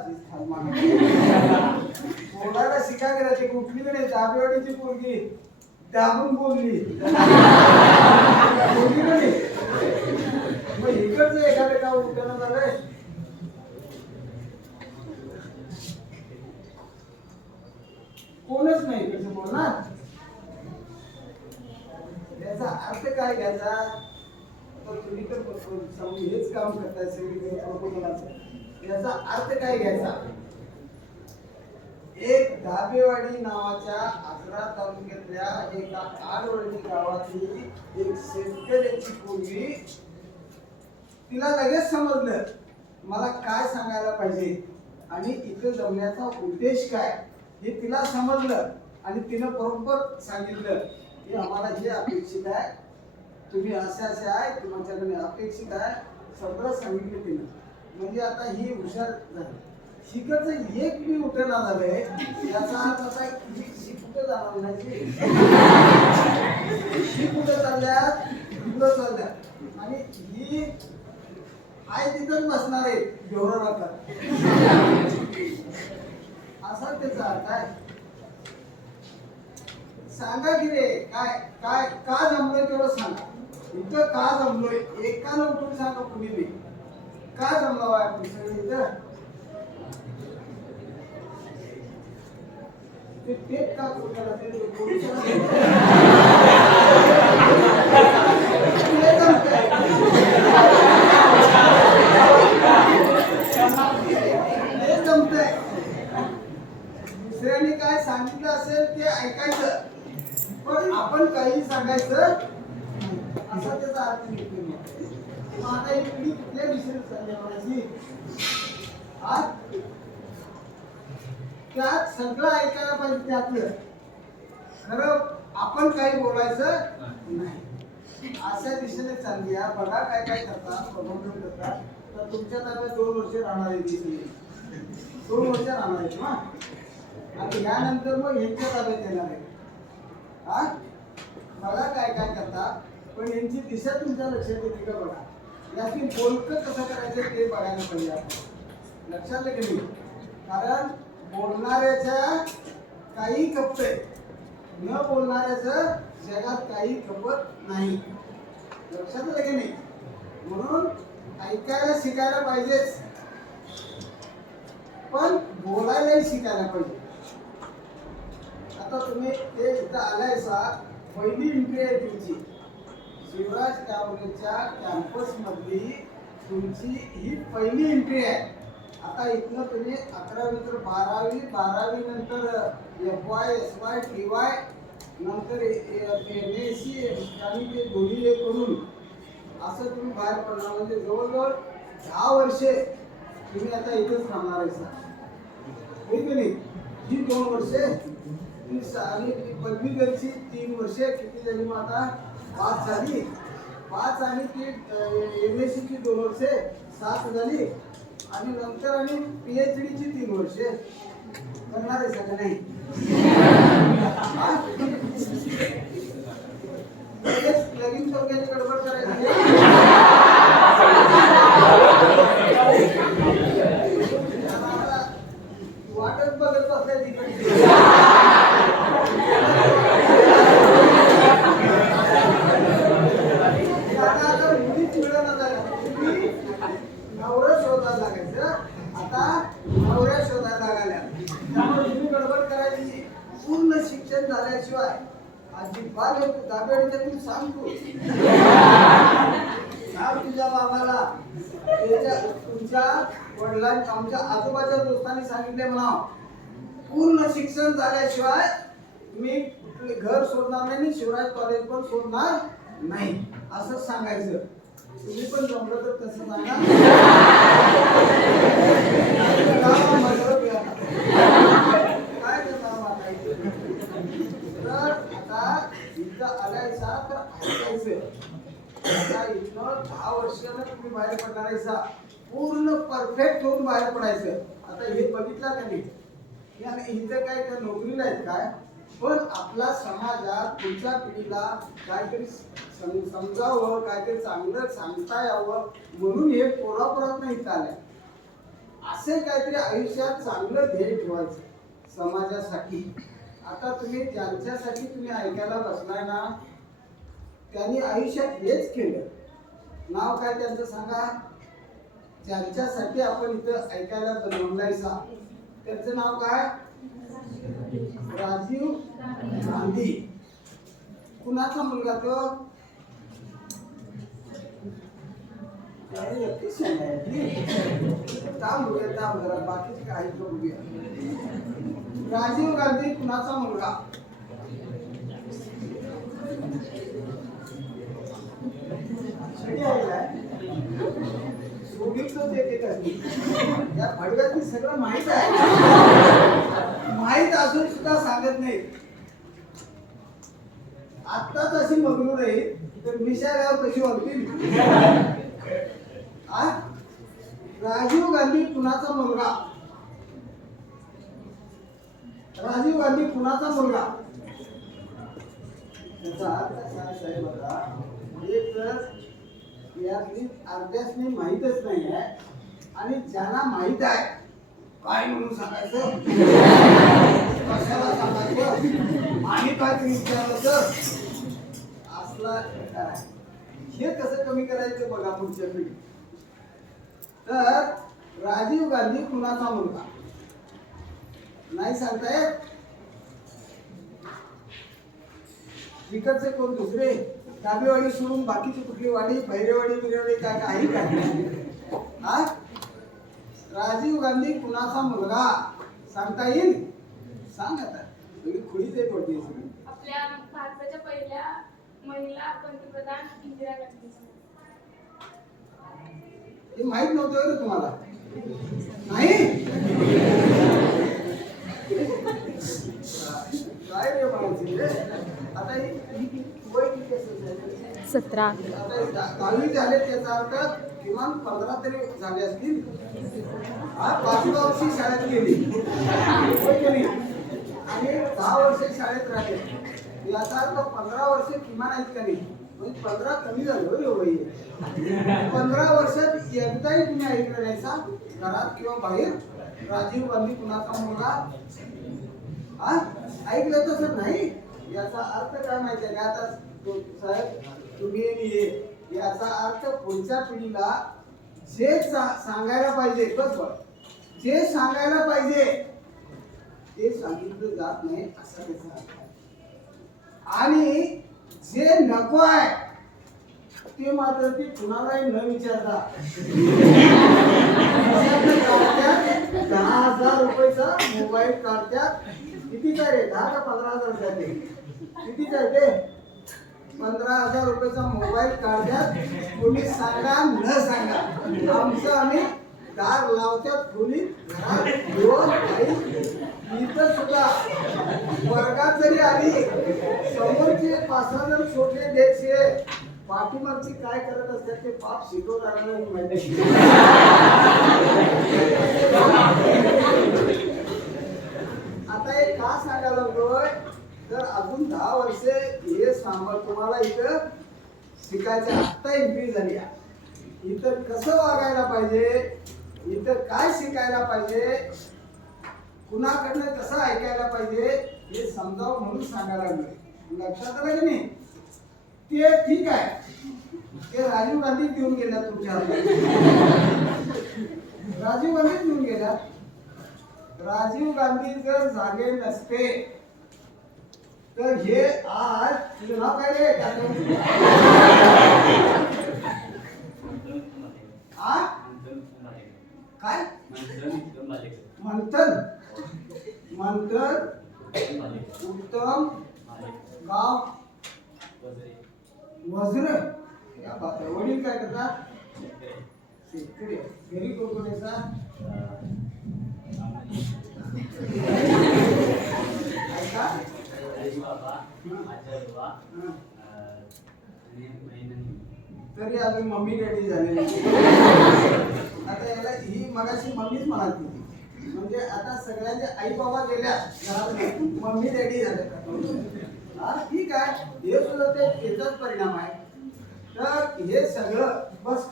अशीच थांब बोलायला शिका गेला ते कुठली कडे दाबेवाडीची पोरगी दाबून बोलली बोलली का नाही मग इकडचं एखादं का उठणं झालंय कोणच नाही इकडचं बोलणार याचा अर्थ काय घ्यायचा तुम्ही तर हेच काम करताय सगळीकडे याचा अर्थ काय घ्यायचा एक धाबेवाडी नावाच्या आजरा तालुक्यातल्या एका आडवळणी गावातली एक शेतकऱ्याची पोरगी तिला लगेच समजलं मला काय सांगायला पाहिजे आणि इथे जमण्याचा उद्देश काय हे तिला समजलं आणि तिनं बरोबर सांगितलं की आम्हाला हे अपेक्षित आहे तुम्ही असे असे आहे तुमच्याकडे अपेक्षित आहे सगळं सांगितलं तिनं म्हणजे आता ही हुशार झाली शिकचं एक बी उठेना झालंय याचा अर्थ असा ही कुठं जाणार नाही ही कुठं चालल्यात कुठं चालल्यात आणि ही आहे तिथंच बसणार आहे घेऊन राहतात असा त्याचा अर्थ आहे सांगा की रे काय काय का जमलोय तेवढं सांगा इथं का जमलोय एकानं उठून सांगा कुणी बी का जमलो आहे आपण सगळे इथं ते पेट का करू दुसऱ्याने काय सांगितलं असेल ते ऐकायचं पण आपण काही सांगायचं असा त्याचा अर्थ निघतो मग आता ही पिढी कुठल्या विषयी चालली त्यात सगळं ऐकायला पाहिजे त्यातलं खरं आपण काही बोलायचं नाही अशा दिशेने चालली आहे बघा काय काय करतात प्रबोधन करतात तर तुमच्या ताब्यात 2 वर्ष राहणार आहे 2 वर्ष राहणार आहे ना आणि यानंतर मग यांच्या ताब्यात येणार आहे हा बघा काय काय करतात पण यांची दिशा तुमच्या लक्षात येते का बघा यातील बोलकं कसं करायचं ते बघायला पाहिजे आपण लक्षात की नाही कारण बोलणाऱ्याच्या काही खपतंय न बोलणाऱ्याचं जगात काही खपत नाही लक्षात आलं की नाही म्हणून ऐकायला शिकायला पाहिजेच पण बोलायलाही शिकायला पाहिजे आता तुम्ही ते इथं आलायसा पहिली एंट्री आहे तुमची शिवराज कॉलेजच्या कॅम्पस मधली तुमची ही पहिली एंट्री आहे आता इथनं तुम्ही 11वी तर 12वी नंतर FY SY TY नंतर MSc आणि ते दोन्ही हे करून असं तुम्ही बाहेर पडणार म्हणजे जवळजवळ 10 वर्षे तुम्ही आता इथेच थांबणार आहे सर ठीक आहे ही 2 वर्षे आणि पदवीधरची 3 वर्षे किती झाली मग आता 5 झाली 5 आणि ती MSc ची 2 वर्षे 7 झाली आणि नंतर आणि PhD ची 3 वर्षे करणार आहे सगळं नाही लगीन चौक्याची गडबड करायची वाटच बघत बसल्या तिकडे पूर्ण शिक्षण झाल्याशिवाय अजिबात दाबेडीचं मी सांगतो सांग तुझ्या बाबाला तुमच्या वडिलांच्या आमच्या आजोबाच्या दोस्तांनी सांगितले म्हणा पूर्ण शिक्षण झाल्याशिवाय मी घर सोडणार नाही शिवराज कॉलेज पण सोडणार नाही असं सांगायचं तुम्ही पण जमलं तर तसं सांगा काय तर आता इथं आलायचा तर ऐकायचं आता इथं 10 वर्षानं तुम्ही बाहेर पडणार आहेसा पूर्ण परफेक्ट होऊन बाहेर पडायचं आता हे बघितलं का नाही इथं काय त्या नोकरीला आहेत काय पण आपला समाजात पुढच्या पिढीला काहीतरी समजावं काहीतरी चांगलं सांगता यावं म्हणून हे पोरापोरात नाही चाललंय असे काहीतरी आयुष्यात चांगलं ध्येय ठेवायचं समाजासाठी. आता तुम्ही ज्यांच्यासाठी तुम्ही ऐकायला बसलाय ना, त्यांनी आयुष्यात हेच केलं. नाव काय त्यांचं सांगा? ज्यांच्यासाठी आपण इथं ऐकायला बनवलायसा त्यांचं नाव काय? राजीव गांधी. कुणाचा मुलगा तो? बाकीचे काही बघूया. राजीव गांधी कुणाचा मुलगा? या भडव्यातली सगळं माहित आहे, माहित असून सुद्धा सांगत नाही. आत्ताच अशी मगरूर आहे तर मिशाळ्यावर कशी वागतील? राजीव गांधी कुणाचा मुलगा? राजीव गांधी कुणाचा मुलगा? त्याचा अर्थ काय बघा, एक तर यातली अर्ध्यासनी माहीतच नाही आहे आणि ज्यांना माहित आहे काय म्हणून सांगायचं, कशाला सांगायचं आणि काय तुम्ही विचारलं तर असला काय, हे कसं कमी करायचं बघा पुढच्या पिढी. तर राजीव गांधी कुणाचा मुलगा? नाही सांगतायत? विकतचे कोण दुसरे? डाबेवाडी सोडून बाकीची कुठली वाडी, भैरेवाडी बिरेवाडी काय काही काय? हा, राजीव गांधी कुणाचा मुलगा सांगता येईल? सांग आता. सगळी खुळीच आहे पडते सगळी. आपल्या भारताच्या पहिल्या महिला पंतप्रधान इंदिरा गांधी. हे माहित नव्हतं रे तुम्हाला? नाही काय रे म्हणायचे. आता ही वय किती असेल? 17. आता 10वी झाले त्याचा अर्थ किमान 15 तरी झाले असतील. हा 5व्या वर्षी शाळेत गेली आणि 10 वर्ष शाळेत राहिले, याचा अर्थ 15 वर्ष किमान आहेत का नाही? म्हणजे 15 कमी झालं वय. 15 वर्षात एकदाही तुम्ही ऐकलं नाही सा घरात किंवा बाहेर राजीव गांधी कुणाचा मुलगा? हा ऐकलं तसं नाही. याचा अर्थ काय माहिती आहे का? आता साहेब तुम्ही याचा अर्थ पुढच्या पिढीला जे सांगायला पाहिजे, बरोबर जे सांगायला पाहिजे ते सांगितलं जात नाही असा त्याचा अर्थ आहे. आणि जे नको आहे ते मात्र ते कुणालाही न विचारता 10,000 रुपयाचा मोबाईल काढतात. कितीचा रे? 10 का 15,000 ते कितीचा आहे ते? 15,000 रुपयाचा मोबाईल काढतात. कोणी सांगा न सांगा, आमचं आम्ही दार लावतात खोली घरात घेऊन. इथं सुद्धा वर्गात जरी आली समोरचे 5-6 जण छोटे द्यायचे, पाठीमागची काय करत असतात ते पाप शिकवणाऱ्यांना माहिती. आता हे का सांगायला लागलोय तर अजून 10 वर्षे हे सांभाळ तुम्हाला इथं शिकायचं. आत्ता एंट्री झाली आहे. इथं कसं वागायला पाहिजे, इथं काय शिकायला पाहिजे, कुणाकडनं कसं ऐकायला पाहिजे हे समजावं म्हणून सांगायला लागलोय. लक्षात आलं की नाही? ते ठीक आहे, ते राजीव गांधी देऊन गेल्या तुमच्या हातात. राजीव गांधी देऊन गेल्या. राजीव गांधी जर जागे नसते तर हे आज तुझं नाव काय रे? काय मंथन? मंथन उत्तम गाव वज्र. या बात आहे. वडील काय करतात? शेतकरी. घरी कोण कोण येतात? तरी अजून मम्मी डॅडी झालेली. आता याला ही मगाशी मम्मीच म्हणाल होती. म्हणजे आता सगळ्यांचे आई बाबा गेल्या घरात, मम्मी डॅडी झाले. हा ठीक आहे, हे सुद्धा ते याचाच परिणाम आहे. तर हे सगळं बस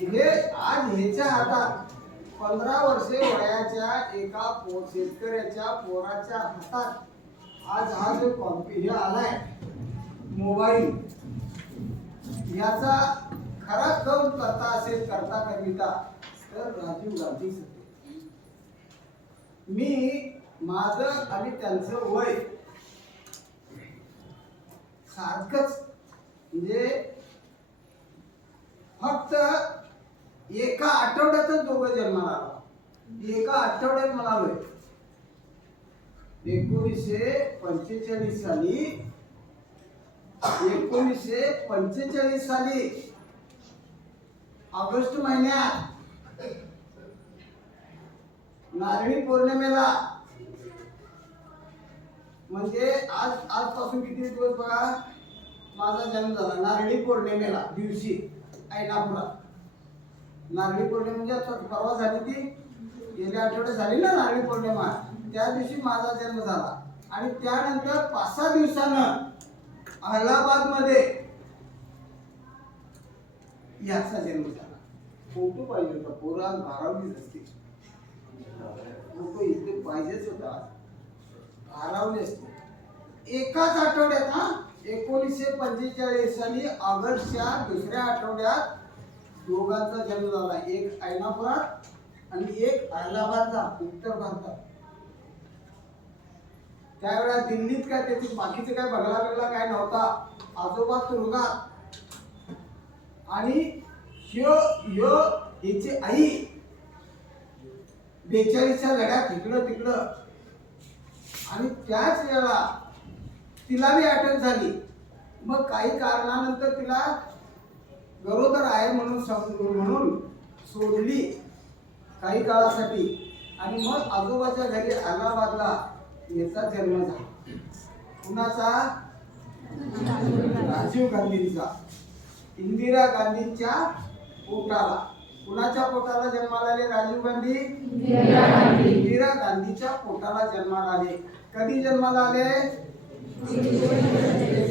हे आज ह्याच्या हातात 15 वर्षे वयाच्या एका शेतकऱ्याच्या पोराच्या हातात आज हा जो हे आलाय मोबाईल, याचा खरा कौल करता असेल करता कविता तर राजीव गांधी होते. मी माझं आणि त्यांचं वय सारखंच, म्हणजे फक्त एका आठवड्यातच दोघं जन्माला आलो. एका आठवड्यात म्हणालोय 1945 साली 1945 साली ऑगस्ट महिन्यात नारळी पौर्णिमेला, म्हणजे आजपासून किती दिवस बघा माझा जन्म झाला. नारळी पौर्णिमेला दिवशी ऐनापुरात नारळी पौर्णिमा म्हणजे आता परवा झाली, ती गेल्या आठवड्यात झाली ना नारळी पौर्णिमा, त्या दिवशी माझा जन्म झाला. आणि त्यानंतर 5-6 दिवसानं अहलाबाद मध्ये याचा जन्म झाला. फोटो पाहिजे होता, पोरा भारावलीच असते, फोटो इथे पाहिजेच होता, भारावली असते. एकाच आठवड्यात हा 1945 साली ऑगस्टच्या दुसऱ्या आठवड्यात दोघांचा जन्म झाला. एक ऐनापुरात आणि एक अहलाबादला, उत्तर भारतात. त्यावेळेला दिल्लीत काय त्याची बाकीचे काय बघला बिगला काय नव्हता. आजोबा तुरुंगात आणि हिची आई 42च्या लढ्यात इकडं तिकडं. आणि त्याच वेळेला तिला बी अटक झाली. मग काही कारणानंतर तिला गरोदर आहे म्हणून सोडली काही काळासाठी. आणि मग आजोबाच्या घरी अहलाबादला याचा जन्म झाला. कुणाचा? राजीव गांधींचा. इंदिरा गांधींच्या पोटाला. कुणाच्या पोटाला जन्माला आले राजीव गांधी? इंदिरा गांधीच्या पोटाला जन्माला आले. कधी जन्माला आले?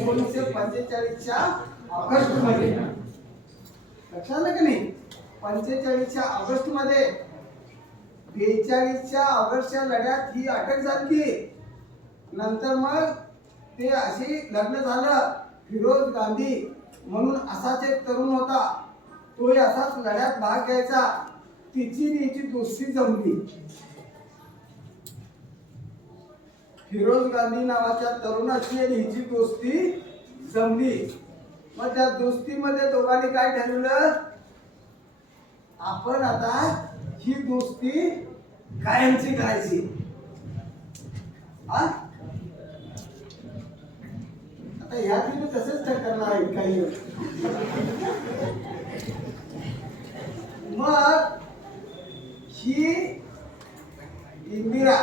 1945च्या ऑगस्ट मध्ये. लक्षात आलं की नाही? 45च्या ऑगस्ट मध्ये. 42च्या ऑगस्टच्या लढ्यात ही अटक झाली. नंतर मग ते अशी लग्न झालं. फिरोज गांधी म्हणून असाच एक तरुण होता, तो असाच लढ्यात भाग घ्यायचा. तिची दोस्ती जमली. फिरोज गांधी नावाच्या तरुणाची हिची दोस्ती जमली. मग त्या दोस्तीमध्ये दोघांनी काय ठरवलं, आपण आता ही दोस्ती कायमची करायची. आता ह्या तुम्ही तसंच करणार आहे काही. मग ही इंदिरा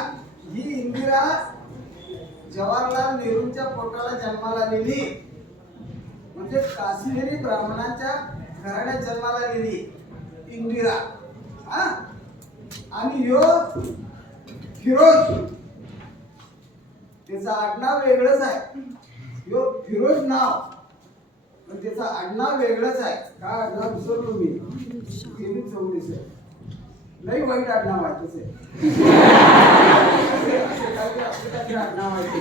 जवाहरलाल नेहरूंच्या पोटाला जन्माला आलेली, म्हणजे काश्मीरी ब्राह्मणांच्या घराण्यात जन्माला आलेली इंदिरा. आणि यो फिरोज, त्याचं आडनाव वेगळंच आहे. यो फिरोज नाव, पण त्याचं आडनाव वेगळंच आहे. काय आडनाव विसरलो मी, गेली 24 आहे. लई वाईट आडनाव आहे तसे. आडनाव आहे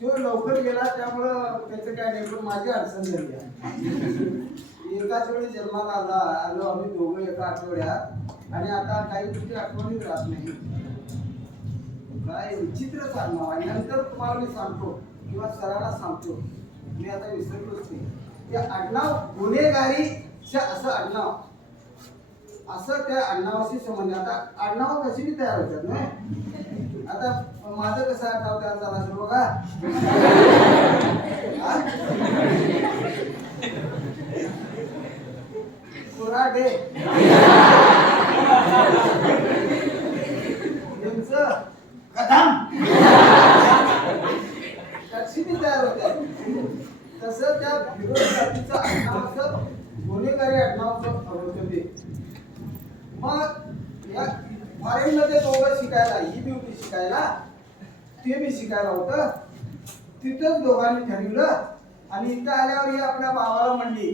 तो लवकर गेला, त्यामुळं त्याचं काय नाही. पण माझी अडचण झाली. एकाच वेळी जन्माला आलो आम्ही दोघं एका आठवड्यात. आणि आता काही गोष्टी आठवणीत राहत नाही. काय विचित्र आडनाव आहे. नंतर तुम्हाला मी सांगतो किंवा सरांना सांगतो, मी आता विसरलोच नाही. ते आडनाव गुन्हेगारी असं आडनाव, असं त्या आडनावाशी संबंध. आता आडनाव कशी तयार होतात ना. आता माझं कसं आडनाव तयार झालं असेल बघा. कुऱ्हाडे यांचं कदम कशी तयार होत्या. तसं त्या फिरोज गांधीचं आडनावाचं गुन्हेगारी आडनावाचं होतं ते. मग या फॉरेनमध्ये दोघं शिकायला, ही बी होती शिकायला, ते बी शिकायला होतं. तिथंच दोघांनी ठरवलं आणि इथं आल्यावर ही आपल्या भावाला म्हणली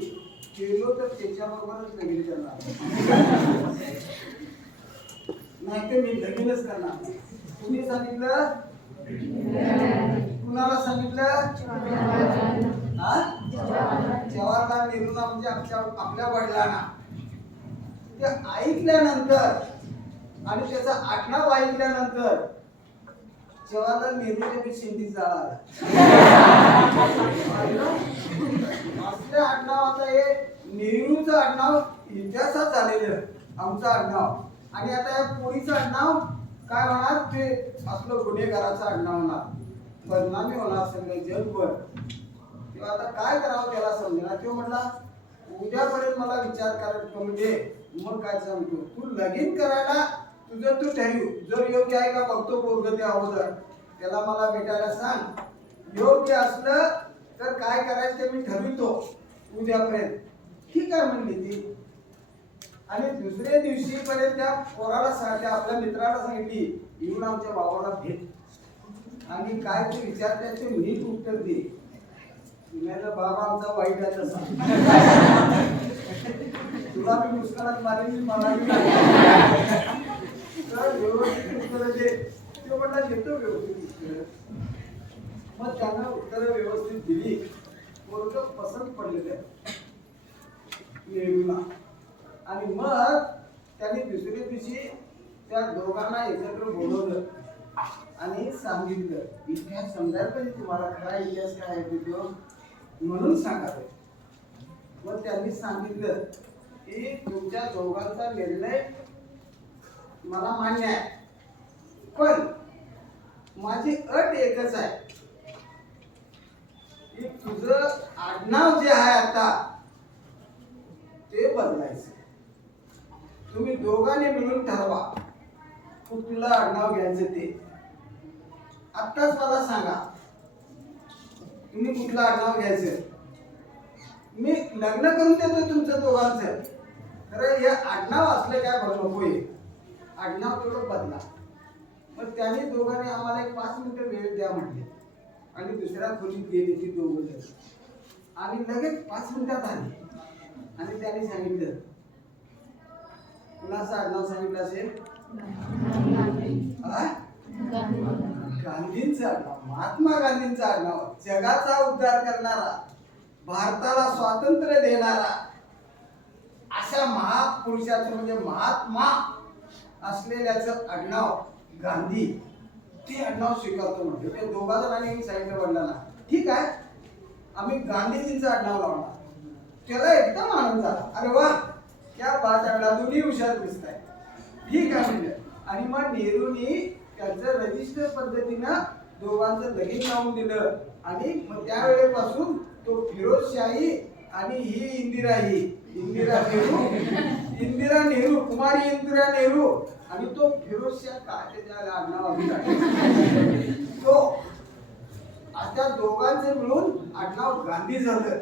गेलो तर त्याच्याबरोबरच लगीन करणार नाही तर मी लगीनच करणार नाही. तुम्ही सांगितलं कुणाला सांगितलं हा जवाहरलाल नेहरूंना म्हणजे आपल्या वडिलांना. ते ऐकल्यानंतर आणि त्याचा आडनाव ऐकल्यानंतर जवाहरलाल नेहरूच्या बी शेंडी जाळा असले आडनाव. आता हे नेहरूचं आडनाव इतिहासात झालेलं आमचं आडनाव आणि आता या पोळीचं आडनाव काय होणार ते आपलं गुन्हेगाराचं आडनाव होणार, बदनामी होणार सगळं जगभर. तेव्हा आता काय करावं त्याला समजेना. तो म्हटला उद्यापर्यंत मला विचार करायला कमी दे, मग काय सांगतो. तू लगीन करायला तुझं तू ठरव, जर योग्य आहे का बघतो पोरग ते अगोदर त्याला मला भेटायला सांग. योग्य असलं तर काय करायचं ते मी ठरवितो उद्यापर्यंत. ठीक आहे म्हणली ती. आणि दुसऱ्या दिवशी पर्यंत त्या पोराला सांगितलं, आपल्या मित्राला सांगितली येऊन आमच्या भावाला भेट आणि काय ते विचार त्याचे नीट उत्तर दे. बाबा आमचा वाईट आहे तसा तुला मी मुस्कळात मारेन मला तर व्यवस्थित उत्तर दे. तो म्हटला देतो व्यवस्थित उत्तर. मग त्यांना उत्तर व्यवस्थित दिली. पोरग पसंत पडलेलं नेहरूला. आणि मग त्यांनी दुसऱ्या दिवशी त्या दोघांना एकत्र बोलवलं आणि सांगितलं इतिहास समजायला पाहिजे तुम्हाला, खरा इतिहास काय आहे तो म्हणून सांगावे. मग त्यांनी सांगितलं की तुमच्या दोघांचा निर्णय मला मान्य आहे, पण माझी अट एकच आहे की तुझं आडनाव जे आहे आता ते बदलायचं. तुम्ही दोघांनी मिळून ठरवा कुठलं आडनाव घ्यायचं ते. आत्ताच मला सांगा तुम्ही कुठलं आडनाव घ्यायचं. मी लग्न करून देतो तुमचं दोघांचं, खरं हे आडनाव असलं काय बरं नको. आडनाव तेवढं बदला. मग त्यांनी दोघांनी आम्हाला एक 5 मिनिटं वेळ द्या म्हटले आणि दुसऱ्या खोलीत गेली ती दोघं जण आणि लगेच 5 मिनिटात आली. आणि त्यांनी सांगितलं कुणाचं आडनाव सांगितलं असेल गांधींचं आडनाव, महात्मा गांधींचं आडनाव. जगाचा उद्धार करणारा, भारताला स्वातंत्र्य देणारा अशा महापुरुषाचं म्हणजे महात्मा असलेल्याचं आडनाव गांधी. ते आडनाव स्वीकारतो म्हणजे ते दोघा जणांनी सांगितलं वडिलांना ठीक आहे आम्ही गांधीजींचं आडनाव लावणार. त्याला एकदम आनंद झाला. अरे वा क्या बात आहे, दोन्ही हुशार दिसत आहे. ठीक आहे म्हणजे. आणि मग नेहरूंनी त्याचं रजिस्टर पद्धतीनं दोघांचं लगीन लावून दिलं. आणि मग त्यावेळेपासून तो फिरोजशाही आणि ही इंदिरा नेहरू कुमारी इंदिरा नेहरू आणि तो फिरोजशाह काय त्याच्या आडनाव तो आता दोघांचे मिळून आडनाव गांधी झालं.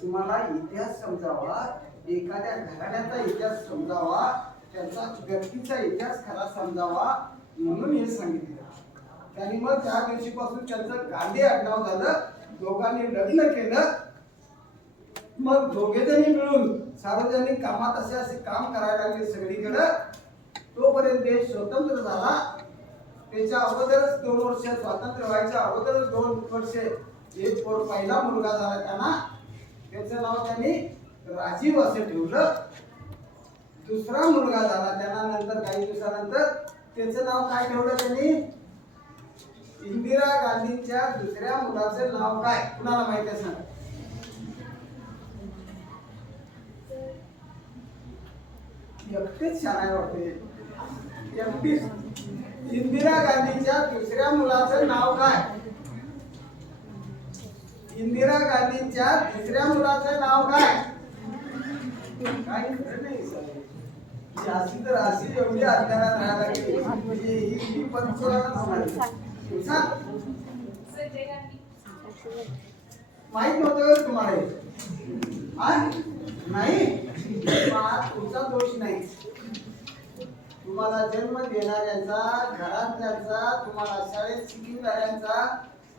तुम्हाला इतिहास समजावा, एखाद्या घराण्याचा इतिहास समजावा, त्याचा व्यक्तीचा इतिहास खरा समजावा म्हणून हे सांगितलं. त्यांनी मग त्या दिवशीपासून त्यांचं गांधी आडनाव झालं. दोघांनी लग्न केलं. मग दोघे जणी मिळून सार्वजनिक कामात असे काम करायला लागले सगळीकडे. तोपर्यंत देश स्वतंत्र झाला. त्याच्या अगोदरच 2 वर्ष स्वातंत्र्य व्हायच्या अगोदरच 2 वर्ष एक पहिला मुलगा झाला त्यांना. त्याचं नाव त्यांनी राजीव असं ठेवलं. दुसरा मुलगा झाला त्यांना नंतर काही दिवसानंतर. त्याचं नाव काय ठेवलं त्यांनी? इंदिरा गांधींच्या दुसऱ्या मुलाचं नाव काय कुणाला माहिती आहे सांगा. एकटेच छान वाटते एकटीच. इंदिरा गांधीच्या दुसऱ्या मुलाचं नाव काय? इंदिरा गांधींच्या दुसऱ्या मुलाचं नाव काय? काही खरं नाही सर. अशी तर अशी एवढी अज्ञानात राहायला लागली ही पण माहित नव्हतं तुम्हाला नाही. तुमचा दोष नाही. तुम्हाला जन्म देणाऱ्यांचा, घरातल्यांचा, तुम्हाला शाळेत शिकवणाऱ्यांचा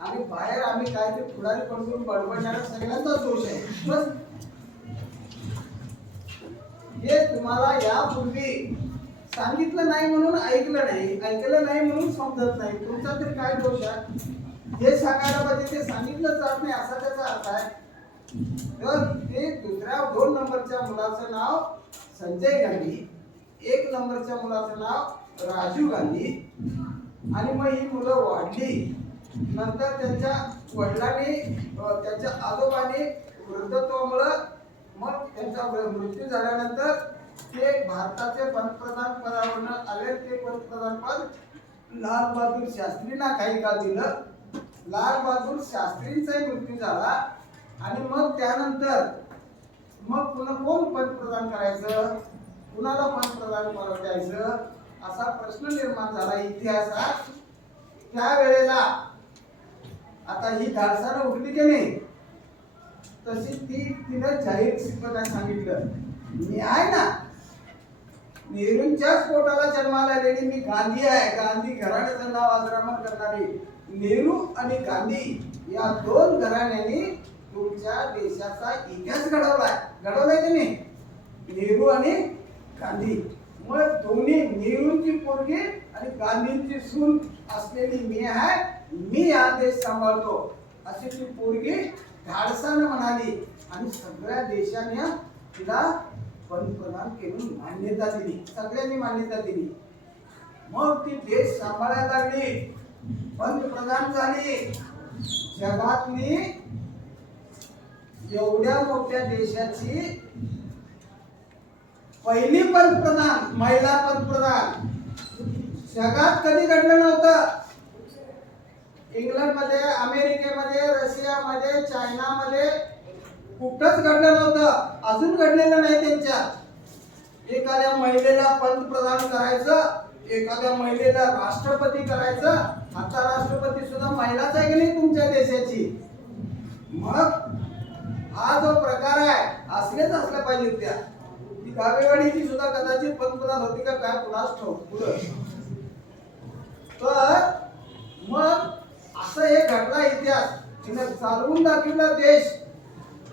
आणि बाहेर आम्ही काय ते पुढारी पडून बडबडणारा सगळ्यांचा दोष आहे बस. हे तुम्हाला यापूर्वी सांगितलं नाही म्हणून ऐकलं नाही, ऐकलं नाही म्हणून समजत नाही. तुमचा तरी काय दोष आहे? जे सांगायला पाहिजे ते सांगितलं जात नाही असा त्याचा अर्थ आहे. तर ते दुसऱ्या 2 नंबरच्या मुलाचं नाव संजय गांधी, 1 नंबरच्या मुलाचं नाव राजीव गांधी. आणि मग ही मुलं वाढली. नंतर त्यांच्या वडिलांनी त्यांच्या आजोबांनी वृद्धत्वामुळं मग त्यांचा मृत्यू झाल्यानंतर ते भारताचे पंतप्रधान पदावर आले. ते पंतप्रधान पद लाल बहादूर शास्त्रींना काही काळ दिलं. लाल बहादूर शास्त्रींचाही मृत्यू झाला. आणि मग त्यानंतर मग पुन्हा कोण पंतप्रधान करायचं, कुणाला पंतप्रधान द्यायचं असा प्रश्न निर्माण झाला इतिहासात. त्यावेळेला आता ही धाडसानं उठली की नाही, तशी तिनं जाहीर सिद्धपणे सांगितलं, मी आहे ना, नेहरूंच्याच पोटाला जन्माला आलेली मी गांधी आहे. गांधी घराण्याचं नाव आजरामर करणारी नेहरू आणि गांधी या 2 घराण्यांनी तुमच्या देशाचा इतिहास घडवलाय की नाही, नेहरू आणि गांधी. मग दोन्ही नेहरूंची पोरगी आणि गांधींची सून असलेली मी आहे, मी हा देश सांभाळतो अशी ती पोरगी धाडसानं म्हणाली. आणि सगळ्या देशाने तिला पंतप्रधान केली, मान्यता दिली, सगळ्यांनी मान्यता दिली. मग ती देश सांभाळायला लागली, पंतप्रधान झाली. जगातली एवढ्या मोठ्या देशाची पहिली पंतप्रधान, महिला पंतप्रधान जगात कधी घडलं नव्हतं. इंग्लंडमध्ये, अमेरिकेमध्ये, रशियामध्ये, चायनामध्ये कुठंच घडलं नव्हतं, अजून घडलेलं नाही त्यांच्यात. एखाद्या महिलेला पंतप्रधान करायचं, एखाद्या महिलेला राष्ट्रपती करायचं. आता राष्ट्रपती सुद्धा महिलाच आहे की नाही तुमच्या देशाची. मग हा जो प्रकार आहे असलेच असल्या पाहिजे. त्या ती गावेवाडीची सुद्धा कदाचित पंतप्रधान होती का काय कुणास ठाऊक पुढं. तर मग असं हे घडला इतिहास. तिने चालवून दाखवला देश.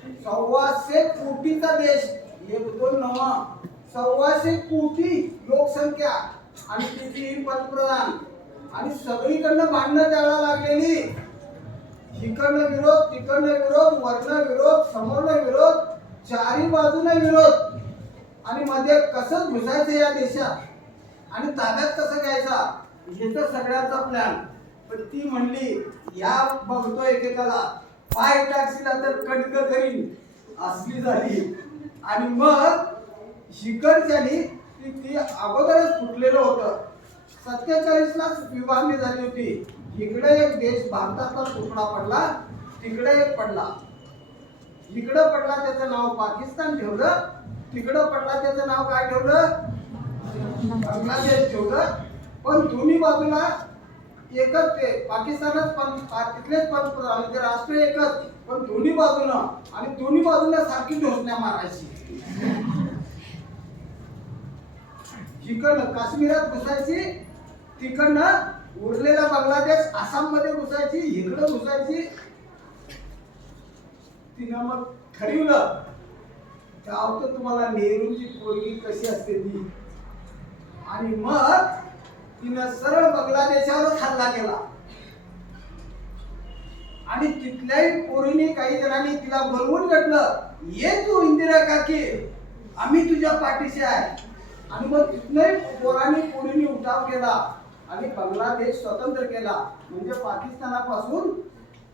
125 कोटीचा देश, 1-2 नवा, 125 कोटी लोकसंख्या आणि तिची पंतप्रधान. आणि सगळीकडनं भांडणं द्यायला लागलेली. इकडनं विरोध, तिकडनं विरोध, वरनं विरोध, समोरनं विरोध, चारी बाजूने विरोध. आणि मध्ये कसं घुसायचं या देशात आणि ताब्यात कसं घ्यायचा याचा सगळ्यांचा प्लॅन. पण ती म्हणली या बघतो एकेकाला पाय टाकशीला तर कटक करीन असली झाली. आणि मग शिखरच्यानी ती अगोदरच फुटलेलं होतं. 47 ला विभागणी झाली होती. इकडे एक देश भारताचा तुकडा पडला, तिकडे एक पडला. इकडं पडला त्याचं नाव पाकिस्तान ठेवलं, तिकडं पडला त्याचं नाव काय ठेवलं, बांगलादेश ठेवलं. पण दोन्ही बाजूला एकच ते पाकिस्तानच तिथलेच पंतप्रधान म्हणजे राष्ट्र एकच, पण दोन्ही बाजूनं आणि दोन्ही बाजूला सारखी घोषणा मारायची. इकडनं काश्मीरात घुसायची, तिकडनं उरलेला बांगलादेश आसाम मध्ये घुसायची, इकडं घुसायची. तिनं मग ठरवलं गाव तर तुम्हाला नेहरूंची पोरगी कशी असते ती. आणि मग तिनं सरळ बांगलादेशावरच हल्ला केला. आणि तिथल्याही पोरीने काही जणांनी तिला बोलवून घेतलं, ये तू इंदिरा काकी, आम्ही तुझ्या पाठीशी आहे. आणि मग तिथल्याही पोरीने उठाव केला आणि बांगलादेश स्वतंत्र केला, म्हणजे पाकिस्तानापासून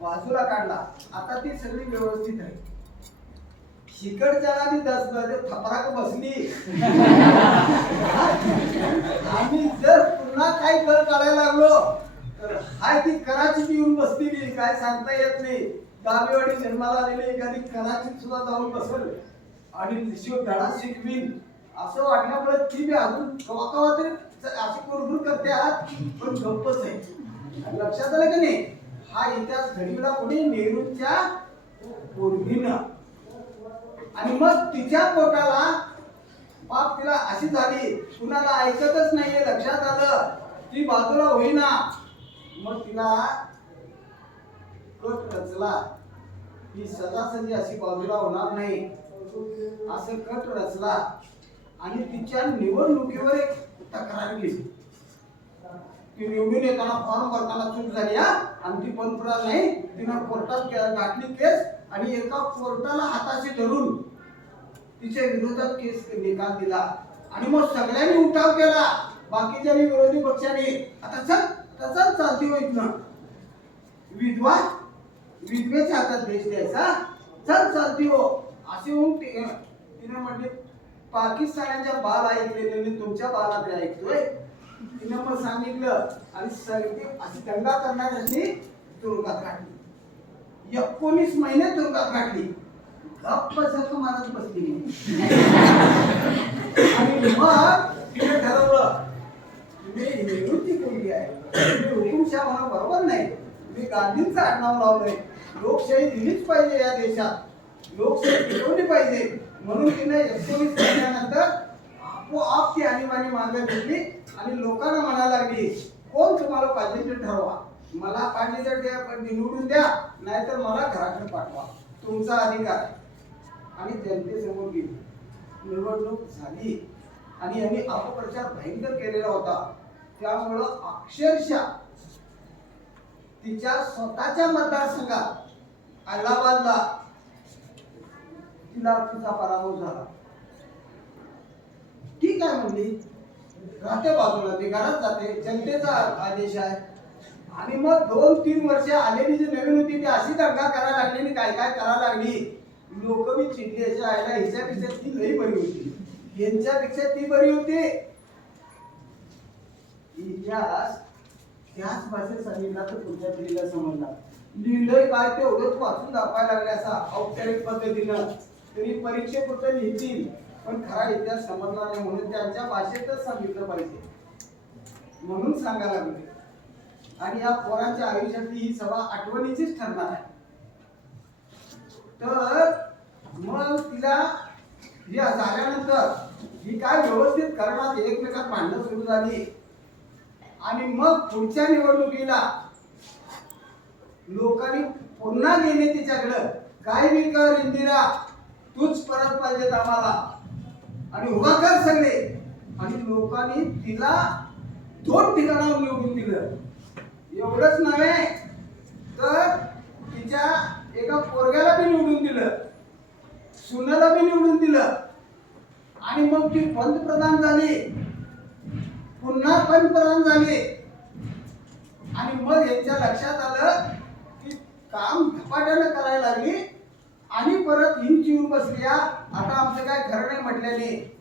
बाजूला काढला. आता ती सगळी व्यवस्थित आहे. शिकडच्याला मी 10 थपराक बसली. आम्ही जर पुन्हा काही कर काढायला लागलो तर हाय ती कराचीत येऊन बसतील, काय सांगता येत नाही. गावेवाडी जन्माला आलेली एखादी कराचीत सुद्धा जाऊन बसल आणि धडा शिकवीन असं वाटल्यामुळे ती बी अजून कवा तरी अशी कुरकुर करते आहात, पण गप्पच आहे. लक्षात आलं की नाही, हा इतिहास घडीला कोणी नेहरूंच्या पोरगीनं. आणि मग तिच्या पोटाला बाप तिला अशी झाली, कुणाला ऐकतच नाहीये. लक्षात आलं ती बाजूला होईना. मग तिला कट रचला ही सजासजी अशी बाजूला होणार नाही असं कट रचला आणि तिच्या निवडणुकीवर एक तक्रार केली की निवडून येताना फॉर्म भरताना चूक झाली हा आणि ती पंतप्रधान नाही तिनं कोर्टात गाठली केस आणि एका कोर्टाला हाताशी धरून तिच्या विरोधात केस निकाल दिला आणि मग सगळ्यांनी उठाव केला बाकीच्यांनी विरोधी पक्षांनी आता चल तसंच चालती होईत ना विधवा विधवेच्या हातात देश द्यायचा चल चालती हो असे होऊन तिने म्हटले पाकिस्तानाच्या बाल ऐकलेले तुमच्या बाला ते ऐकतोय तिने मग सांगितलं आणि सगळी अशी दंगा करणाऱ्यांनी तुरुंगात काढली 19 महिने तुरुंगात काढली गप्प झक मारत बसली आणि मग तिने ठरवलं मी निवृत्ती कोणती आहे मी हुकुमशाह म्हणून बरोबर नाही मी गांधींचं आडनाव लावलंय लोकशाही दिलीच पाहिजे या देशात लोकशाही टिकवली पाहिजे म्हणून तिने 19 महिन्यानंतर आपोआप ती आणीबाणी मागे घेतली आणि लोकांना म्हणायला लागली कोण तुम्हाला पाहिजे ते ठरवा मला पाहिजे तर निवडून द्या नाहीतर मला घराकडे पाठवा तुमचा अधिकार आणि जनतेसमोर गेली निवडणूक झाली आणि यांनी अपप्रचार भयंकर केलेला होता त्यामुळं अक्षरशः तिच्या स्वतःच्या मतदारसंघात अलाहाबादला तिला तिचा पराभव झाला ठीक आहे म्हणली राहते बाजूला ती घरात जाते जनतेचा आदेश आहे आणि मग 2-3 वर्ष आलेली जी नवीन होती ती अशी दंगा करायला लागली आणि काय काय करायला लागली लोक बी चिडली याच्या आयला हिच्यापेक्षा ती लई बरी होती यांच्यापेक्षा ती बरी होती इतिहास त्याच भाषेत सांगितला तर तुमच्या पिढीला समजणार लिहिलंय काय ते एवढंच वाचून दाखवायला लागले असा औपचारिक पद्धतीनं तरी परीक्षेपुरतं लिहितील पण खरा इतिहास समजणार नाही म्हणून त्यांच्या भाषेतच सांगितलं पाहिजे म्हणून सांगायला लागले आणि या पोरांच्या आयुष्यातली ही सभा आठवणीचीच ठरणार आहे तर मग तिला हे झाल्यानंतर ही काय व्यवस्थित करण्यात एकमेकात भांडणं सुरू झाली आणि मग पुढच्या निवडणुकीला लोकांनी पुन्हा गेले तिच्याकडं काय बी कर इंदिरा तूच परत पाहिजेत आम्हाला आणि उभा कर सगळे आणि लोकांनी तिला 2 ठिकाणावर निवडून दिलं एवढंच नव्हे तर तिच्या एका पोरग्याला बी निवडून दिलं सुनेला बी निवडून दिलं आणि मग ती पंतप्रधान झाली पुन्हा पंतप्रधान झाली आणि मग यांच्या लक्षात आलं की काम झपाट्यानं करायला लागली आणि परत हिंच येऊन बसल्या आता आमचं काय खरं नाही म्हटल्याने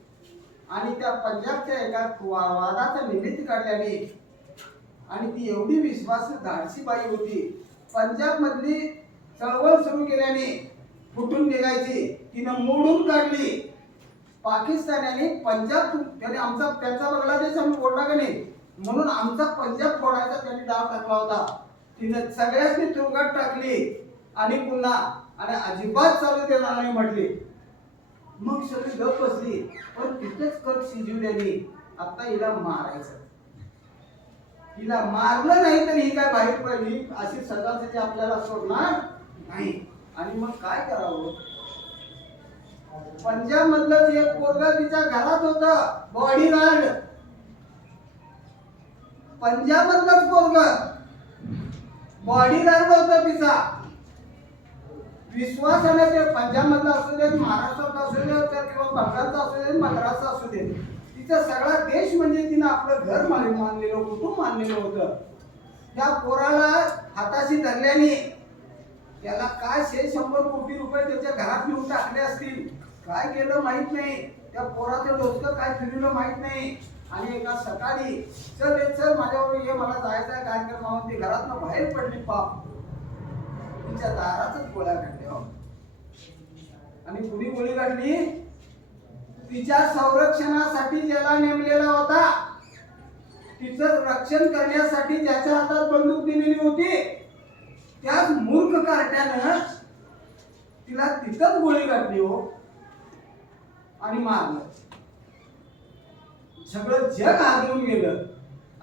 आणि त्या पंजाबच्या एका वादाचा निमित्त काढल्याने आणि ती एवढी विश्वासू धाडसी बाई होती पंजाब मधली चळवळ सुरू केल्याने फुटून निघायची तिनं मोडून काढली पाकिस्तानाने पंजाब त्याने आमचा त्यांचा बांगलादेश आम्ही फोडला का नाही म्हणून आमचा पंजाब फोडायचा त्यांनी डाव टाकला होता तिनं सगळ्यांनी तुरुंगात टाकली आणि पुन्हा आणि अजिबात चालू देणार नाही म्हटली मग सगळी गप बसली पण तिथेच कट शिजवल्याने आता हिला मारायचं हिला मारलं नाही तर ही काय बाहेर पडली अशी सदाची आपल्याला सोडणार नाही आणि मग काय करावं पंजाब मधलंच एक पोरगा तिच्या घरात होत बॉडीगार्ड पंजाब मधलंच पोरगा बॉडीगार्ड होता तिचा विश्वासाने ते पंजाब मधला असू दे महाराष्ट्रात असू दे किंवा बंगालचा असू दे मद्रासचा असू दे तिचा सगळा देश म्हणजे तिनं आपलं घर मानलेलं कुटुंब मानलेलं होतं त्या पोराला हाताशी धरल्याने त्याला काय 100 कोटी रुपये त्याच्या घरात नेऊन टाकले असतील काय केलं माहित नाही त्या पोराचं डोसकं काय फिरवलं माहित नाही आणि एका सकाळी चल माझ्यावर ये मला जायचं आहे कार्यक्रमावर ती घरातनं बाहेर पडली पाप तिच्या दारातच गोळ्या काढल्या आणि कुणी गोळी काढली तिच्या संरक्षणासाठी ज्याला नेमलेला होता तिचं रक्षण करण्यासाठी ज्याच्या हातात बंदूक दिलेली होती त्याच मूर्ख कार्ट्यानं तिला तिथंच गोळी काढली हो आणि मारलं सगळं जग हादरून गेलं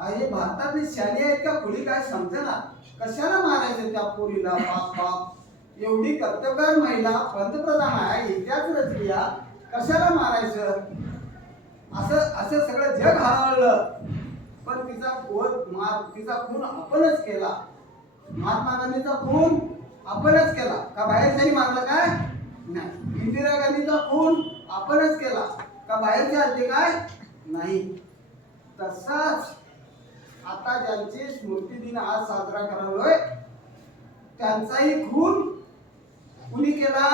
हे भारतातली शाली आहेत का खुली काय समजे ना. कशाला मारायचं त्या पोरीला बाप बाप. एवढी कर्तव्यवान महिला पंतप्रधान आहे, इतिहास रचलिया, कशाला मारायचं. असं असं सगळं जग हरवलं. पण तिचा खून आपणच केला. महात्मा गांधीचा खून आपणच केला का बाहेरच्यानी मारला काय नाही. इंदिरा गांधीचा खून आपणच केला का बाहेरचे आलते काय नाही. तसाच आता ज्यांची स्मृती दिन आज साजरा करालोय त्यांचाही खून कुणी केला.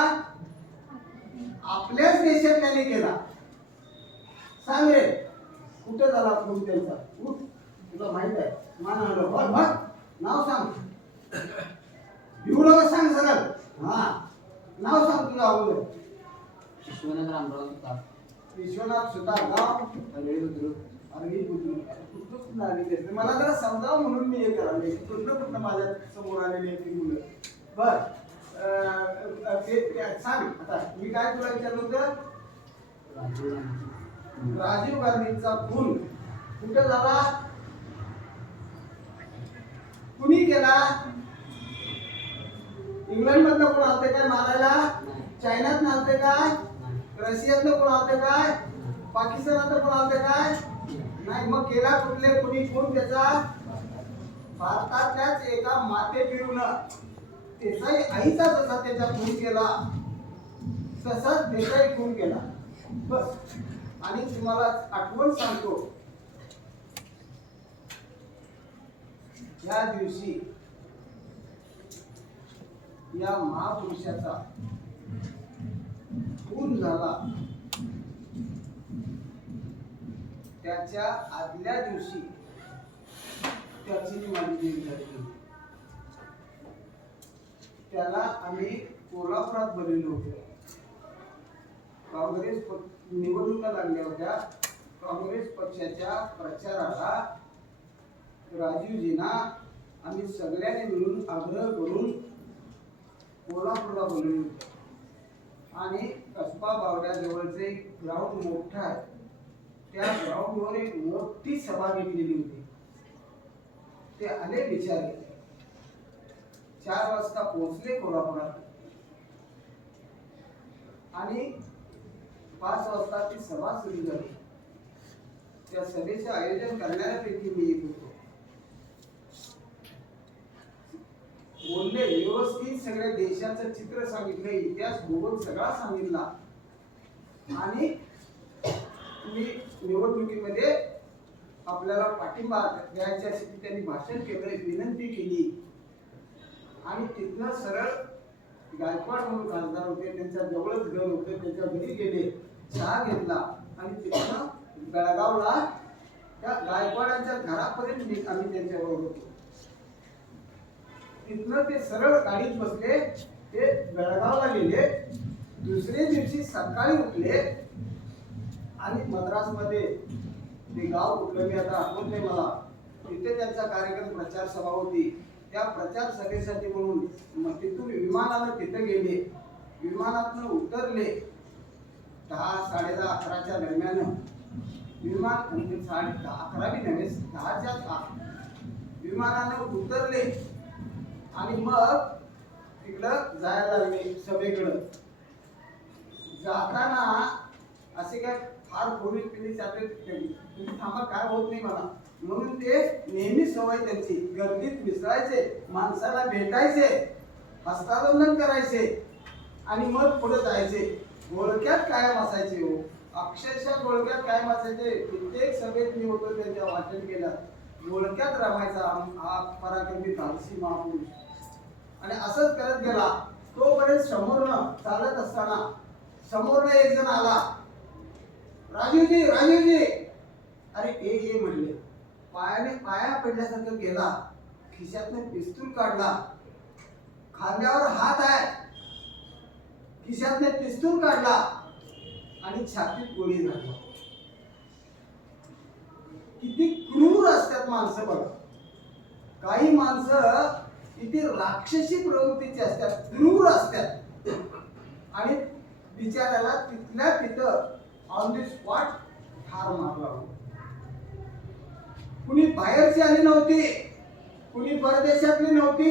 आपल्याच देशातल्याने केला. सांगे कुठे झाला खून त्यांचा. उठ, तुला माहित आहे. मान हलव, बघ नाव सांग. येऊ नका, सांग सरळ. हा नाव सांग तुझं अगोदर. विश्वनाथ रामराव सुतार. विश्वनाथ सुतार. गाव अरळी बुद्रुक. अरवी बुद्रुक. कुठं आलेले आहेत? मला जरा समजावं म्हणून मी हे करायला. कुठलं माझ्या समोर आलेले आहेत मुलं. बर ते सांग. आता मी काय तुला विचारलं होतं. राजीव गांधींचा खून कुठे झाला. कुणी केला. इंग्लंड मधनं कोण आलते काय मारायला. चायनात आलते काय. रशियातनं कोण आलते काय. पाकिस्तानात कोण आलते काय नाही. मग केला कुठले कुणी खून त्याचा. भारतातल्याच एका माते पिऊन त्याचाही आईचा जसा त्याचा खून केला तसाच त्याचाही खून केला. बस. आणि तुम्हाला आठवण सांगतो, या दिवशी या महापुरुषाचा खून झाला त्याच्या आदल्या दिवशी त्याची माझी देवी झाली. त्याला आम्ही कोल्हापुरात बोलवलं होतं. काँग्रेस निवडणुका लागल्या होत्या. काँग्रेस पक्षाच्या प्रचाराला राजीवजींना आम्ही सगळ्यांनी मिळून आग्रह करून कोल्हापूरला बोलवले होते. आणि कसबा बावड्याजवळचे एक ग्राउंड मोठा आहे. त्या ग्राउंडवर एक मोठी सभा घेतलेली होती. ते आले बिचारे. 4 वाजता पोहोचले कोल्हापुरात आणि 5 वाजता ती सभा सुरू झाली. त्या सभेचे आयोजन करणाऱ्यापैकी मी एक होतो. बोलले व्यवस्थित सगळ्या देशाचं चित्र सांगितलं. इतिहास भूगोल सगळा सांगितला. आणि मी निवडणुकीमध्ये आपल्याला पाठिंबा द्यायच्यासाठी त्यांनी भाषण केलं, विनंती केली. आणि तिथनं सरळ गायकवाड म्हणून खासदार होते, त्यांच्या जवळच घर होते, त्यांच्या घरी गेले, चहा घेतला आणि तिथनं बेळगावला त्या गायकवाडांच्या घरापर्यंत आम्ही त्यांच्याबरोबर होतो. तिथनं ते सरळ गाडीत बसले, ते बेळगावला गेले. दुसरे दिवशी सकाळी उठले आणि मद्रासमध्ये ते गाव कुठलं मी आता आठवत नाही मला, तिथे त्यांचा कार्यक्रम प्रचार सभा होती. त्या प्रचार सभेसाठी म्हणून मग तिथून विमानानं तिथे गेले. विमानातनं उतरले 10, 10:30, 11च्या दरम्यान. विमान म्हणजे 10:30, 11 बी नव्हे, 10च्या आत विमानानं उतरले आणि मग तिकडं जायला लागले सभेकडं. जाताना असे काय फार पोलीस आपले तुम्ही थांबा, काय होत नाही मला म्हणून ते नेहमी सवय त्यांची गर्दीत मिसळायचे, माणसाला भेटायचे, हस्तांदोलन करायचे आणि मग पुढे जायचे. गोळक्यात कायम असायचे. हो, अक्षरशः गोळक्यात कायम असायचे. कित्येक सभेत मी होतो त्यांच्या वाचन केलं. गोळक्यात रमायचा हा पराक्रमी धाडसी महापुरुष. आणि असंच करत गेला. तोपर्यंत समोरनं चालत असताना समोरनं एक जण आला. राजीवजी, राजीवजी. अरे ये म्हणले. पाया पडल्यासारखं गेला. खिशातनं पिस्तूल काढला. खांद्यावर हात आहे, खिशातनं पिस्तूल काढला आणि छातीत गोळी झाली. किती क्रूर असतात माणसं बघा. काही माणसं किती राक्षसी प्रवृत्तीची असतात, क्रूर असतात. आणि बिचाऱ्याला तिथल्या तिथं ऑन दी स्पॉट ठार मारला. कुणी बाहेरची आली नव्हती, कुणी परदेशातली नव्हती,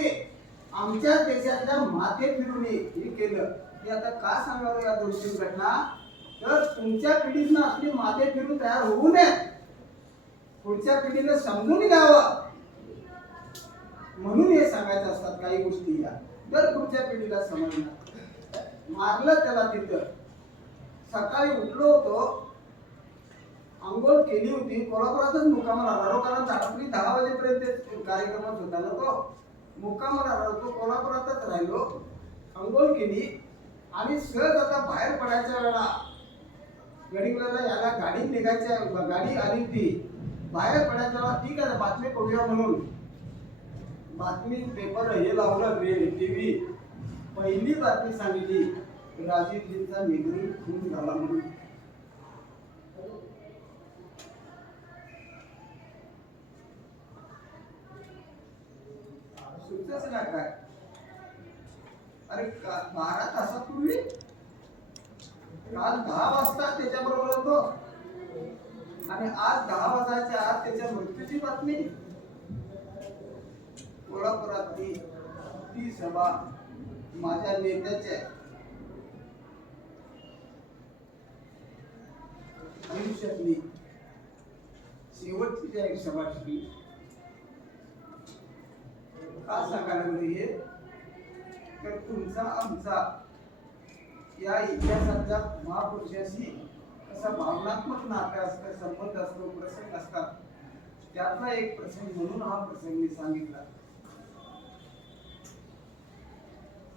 आमच्या देशातल्या माथे फिरून हे केलं. हे आता का सांगावं या 2-3 घटना, तर तुमच्या पिढीतनं आपली माथे फिरून तयार होऊ नये, पुढच्या पिढीला समजून घ्यावं म्हणून हे सांगायचं असतात काही गोष्टी या. तर पुढच्या पिढीला समजणार. मारलं त्याला तिथं. सकाळी उठलो होतो, अंघोळ केली होती, कोल्हापुरातच मुक्काम राहणार, कारण रात्री 10 वाजेपर्यंत कार्यक्रमात होता ना तो. मुक्काम राहणार होतो, कोल्हापुरातच राहिलो, अंघोळ केली आणि सहज आता बाहेर पडायच्या वेळा गडिंगला याला गाडी निघायच्या, गाडी आली होती, बाहेर पडायच्या वेळा ठीक आहे बातमी बघूया म्हणून बातमी पेपर हे लावलं, टीव्ही, पहिली बातमी सांगितली राजीवजींचा निगडी खून झाला म्हणून. सुचच नाही काय. अरे 12 तासापूर्वी काल 10 वाजता त्याच्याबरोबर होतो आणि आज 10 वाजायच्या आत त्याच्या मृत्यूची बातमी. कोल्हापुरातली ती सभा माझ्या नेत्याच्या आयुष्यातली शेवटची त्या एक सभा ठरली. का सांगायला लागले हे, तर तुमचा आमचा या इतिहासाच्या महापुरुषाशी कसा भावनात्मक नाता असतं, संबंध असतो, प्रसंग असतात. त्यातला एक प्रसंग म्हणून हा प्रसंग मी सांगितला.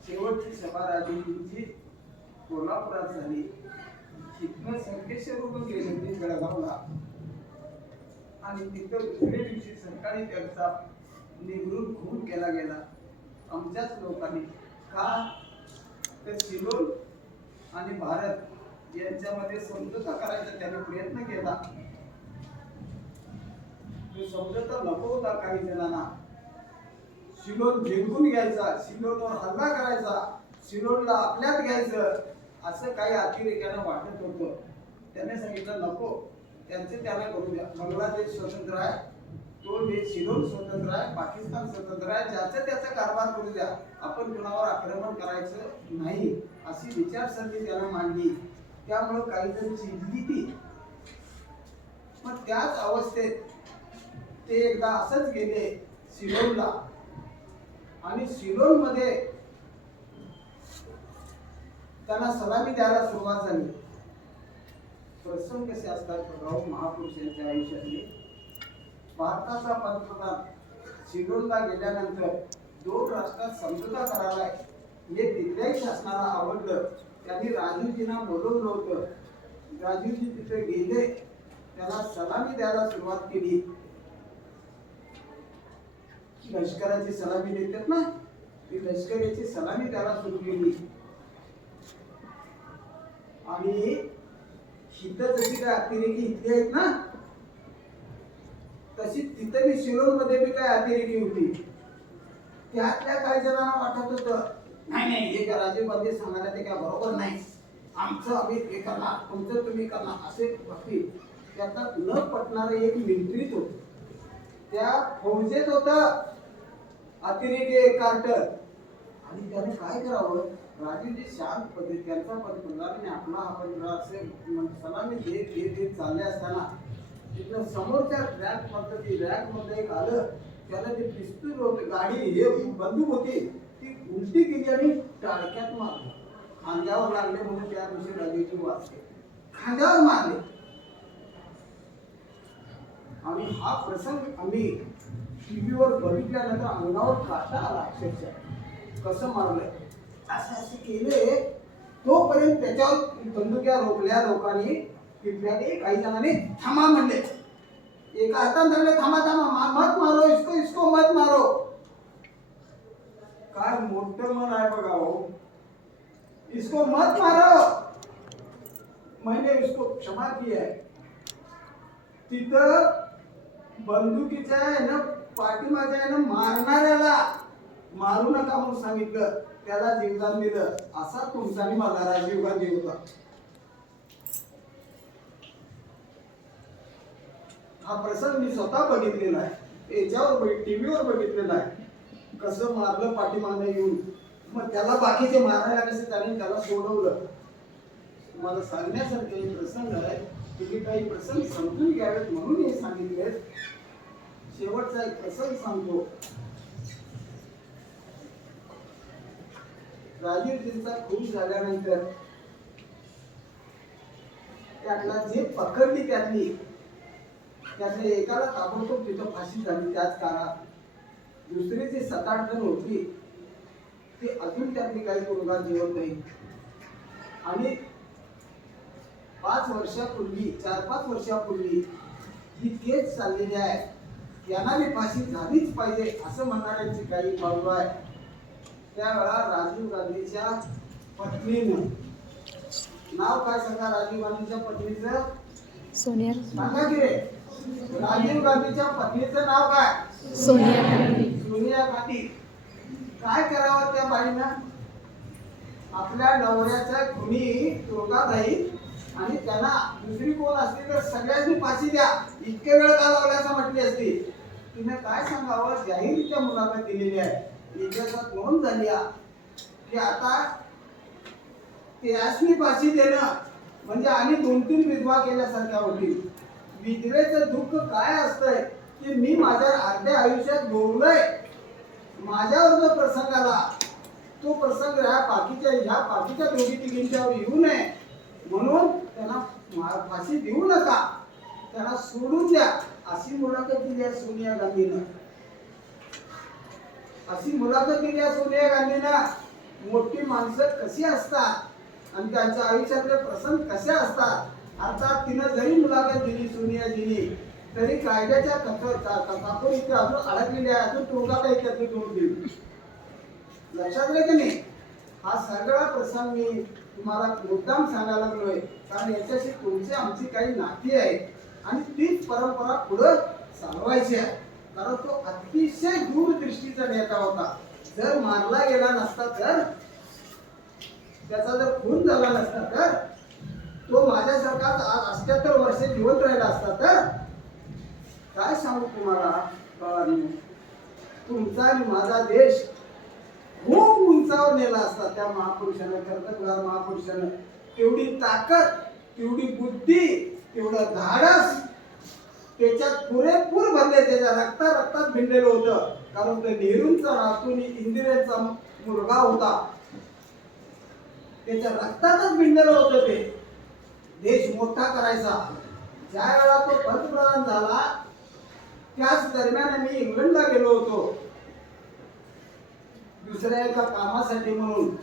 शेवटची सभा राजेंची कोल्हापुरात झाली. तिथनं संकेश्वर गेले ते जळगावला आणि तिथं दुसऱ्या दिवशी सकाळी त्यांचा निवडून खून केला गेला आमच्याच लोकांनी. का तर सिलोन आणि भारत यांच्यामध्ये समझोता करायचा त्याने प्रयत्न केला. तो समझोता नको होता काही जणांना. सिलोन जिंकून घ्यायचा, सिलोनवर हल्ला करायचा, सिलोनला आपल्यात घ्यायचं असं काही अतिरेक्यानं वाटत होतं. त्याने सांगितलं नको, त्यांचे त्याला करू द्या. बांगलादेश स्वतंत्र आहे, तो सिलोन स्वतंत्र आहे, पाकिस्तान स्वतंत्र आहे, ज्याचं त्याचा कारभार करू द्या, आपण कुणावर आक्रमण करायचं नाही अशी विचारसरणी त्यानं मांडली. त्यामुळे काही जण चिडली ती. मग त्याच अवस्थेत ते एकदा असंच गेले सिलोनला आणि सिलोन मध्ये त्यांना सलामी द्यायला सुरुवात झाली. प्रसंग कसे असतात बघावं महापुरुषांच्या आयुष्यातले. भारताचा पंतप्रधान सिलोनला गेल्यानंतर 2 राष्ट्रात समझोता करायलाय हे तिथल्याही शासनाला आवडलं. त्यांनी राजीवजींना बोलवलं होतं. राजीवजी तिथे गेले, त्याला सलामी द्यायला सुरुवात केली. लष्कराची सलामी देतात ना, ती लष्कराची सलामी त्याला सुरू केली. आणि इथं जशी काय अतिरेकी इथली आहेत ना, तशी तिथं बी सिलोन मध्ये बी काय अतिरेकी होती. त्यातल्या काही जणांना वाटत होतं नाही नाही हे काय राजीवबाबी सांगायला ते काय बरोबर नाही, आमचं आम्ही हे करणार, तुमचं तुम्ही करणार असे बाकी. त्याचा न पटणारं एक मिलिटरीत होत, त्या फौजेत होत अतिरेकी कार्टर. आणि त्याने काय करावं, राजीवजी शांत पद्धती त्यांचा पंतप्रधान आणि आपला हा पंतप्रधान असे सलामी देत चालले असताना तिथं समोरच्या रॅक मध्ये एक आलं. त्याला ते पिस्तूल होते, गाडी हे बंदूक होती, ती उलटी केली आणि टाळक्यात मारली. खांद्यावर लागले म्हणून त्या दिवशी राजीवजी वाचले, खांद्यावर मारले. आणि हा प्रसंग आम्ही टीव्हीवर बघितल्यानंतर अंगावर काटा आला अक्षरशः. कसं मारलंय असे केले. तोपर्यंत त्याच्यावर बंदुक्या रोखल्या लोकांनी, तिथल्याने काही जणांनी थांबा म्हणले. एका हातात धरले, थांबा थांबा, मत मारो इसको, इसको मत मारो. काय मोठं मन आहे बघा हो, इसको मत मारो, मैंने इसको क्षमा की है. तिथं बंदुकीच्या आहे ना पाठीमागच्या आहे ना मारणाऱ्याला मारू नका म्हणून सांगितलं, त्याला जीवदान दिलं. असा तुमचा आणि माझा राजीव गांधी होता. हा प्रसंग मी स्वतः बघितलेला आहे, याच्यावर टीव्हीवर बघितलेला आहे. कसं मारलं पाठीमागं येऊन, मग त्याला बाकीचे मारायला कसे त्याने त्याला सोडवलं. मला सांगण्यासारखे हे प्रसंग आहे. तुम्ही काही प्रसंग समजून घ्यावेत म्हणून हे सांगितले. शेवटचा एक प्रसंग सांगतो. राजीवजींचा खून झाल्यानंतर त्यातला जे पकडली त्यातल्या एकाला ताबडतोब तिथं फाशी झाली त्याच काळात. दुसरी जी 7-8 जण होती ती अजून त्यातली काही मुलगा जिवंत नाही. आणि 4-5 वर्षापूर्वी ही केस चाललेली आहे. यांना बी फाशी झालीच पाहिजे असं म्हणणाऱ्यांची काही बाजू आहे. त्यावेळा राजीव गांधीच्या पत्नीनं, नाव काय सांगा राजीव गांधीच्या पत्नीचं? सोनिया. सांगा की रे. राजीव गांधीच्या पत्नीचं नाव काय? सोनिया गांधी. सोनिया गांधी. काय करावं त्या बाईनं? आपल्या नवऱ्याच्या खुनी तुरुंगात जाईल आणि त्यांना दुसरी कोण असली तर सगळ्यांनी फाशी द्या इतके वेळ का लावल्याचं म्हटली असती. तिने काय सांगावं? जाहीरच्या मुलाखत दिलेली आहे, इतिहासात नोंद झाली की आता त्यासनी फाशी देणं म्हणजे आणि 2-3 विधवा केल्यासारख्या होतील. विधवेचं दुःख काय असतंय की मी माझ्या अर्ध्या आयुष्यात भोगलोय, माझ्यावर जो प्रसंग आला तो प्रसंग ह्या बाकीच्या दोघी तिघींच्यावर येऊ नये म्हणून त्यांना फाशी देऊ नका, त्यांना सोडून द्या अशी मुलाखत दिली आहे सोनिया गांधीनं. अशी मुलाखत दिली आहे सोनिया गांधीनं. मोठी माणसं कशी असतात आणि त्यांच्या आयुष्यातले प्रसंग कसे असतात. अर्थात तिनं जरी मुलाखत दिली सोनियाजीनी तरी कायद्याच्या कापूर इथे अजून अडकलेली आहे, अजून तुरुंगात आहे त्यातली दोन दिली. लक्षात आलं की नाही? हा सगळा प्रसंग मी तुम्हाला मुद्दाम सांगायला लागलोय कारण याच्याशी तुमची आमची काही नाती आहे आणि तीच परंपरा पुढे चालवायची आहे. कारण तो अतिशय दूरदृष्टीचा नेता होता. जर मारला गेला नसता तर, त्याचा जर खून झाला नसता तर, तो माझ्यासारखा आज 78 वर्षे जिवंत राहिला असता तर काय सांगू तुम्हाला बाळांनो, तुमचा आणि माझा देश खूप उंचावर नेला असता त्या महापुरुषानं, कर्तबगार महापुरुषानं. तेवढी ताकद, तेवढी बुद्धी, तेवढं धाडस त्याच्यात पुरेपूर भरले. त्याच्या रक्तात भिनलेलं होतं. कारण तो नेहरूंचा नातून इंदिरेचा मुलगा होता, त्याच्या रक्तातच भिनलेलं होतं. ते देश मोठा करायचा. ज्या वेळा तो पंतप्रधान झाला त्याच दरम्यान मी इंग्लंडला गेलो होतो दुसऱ्या एका कामासाठी म्हणून.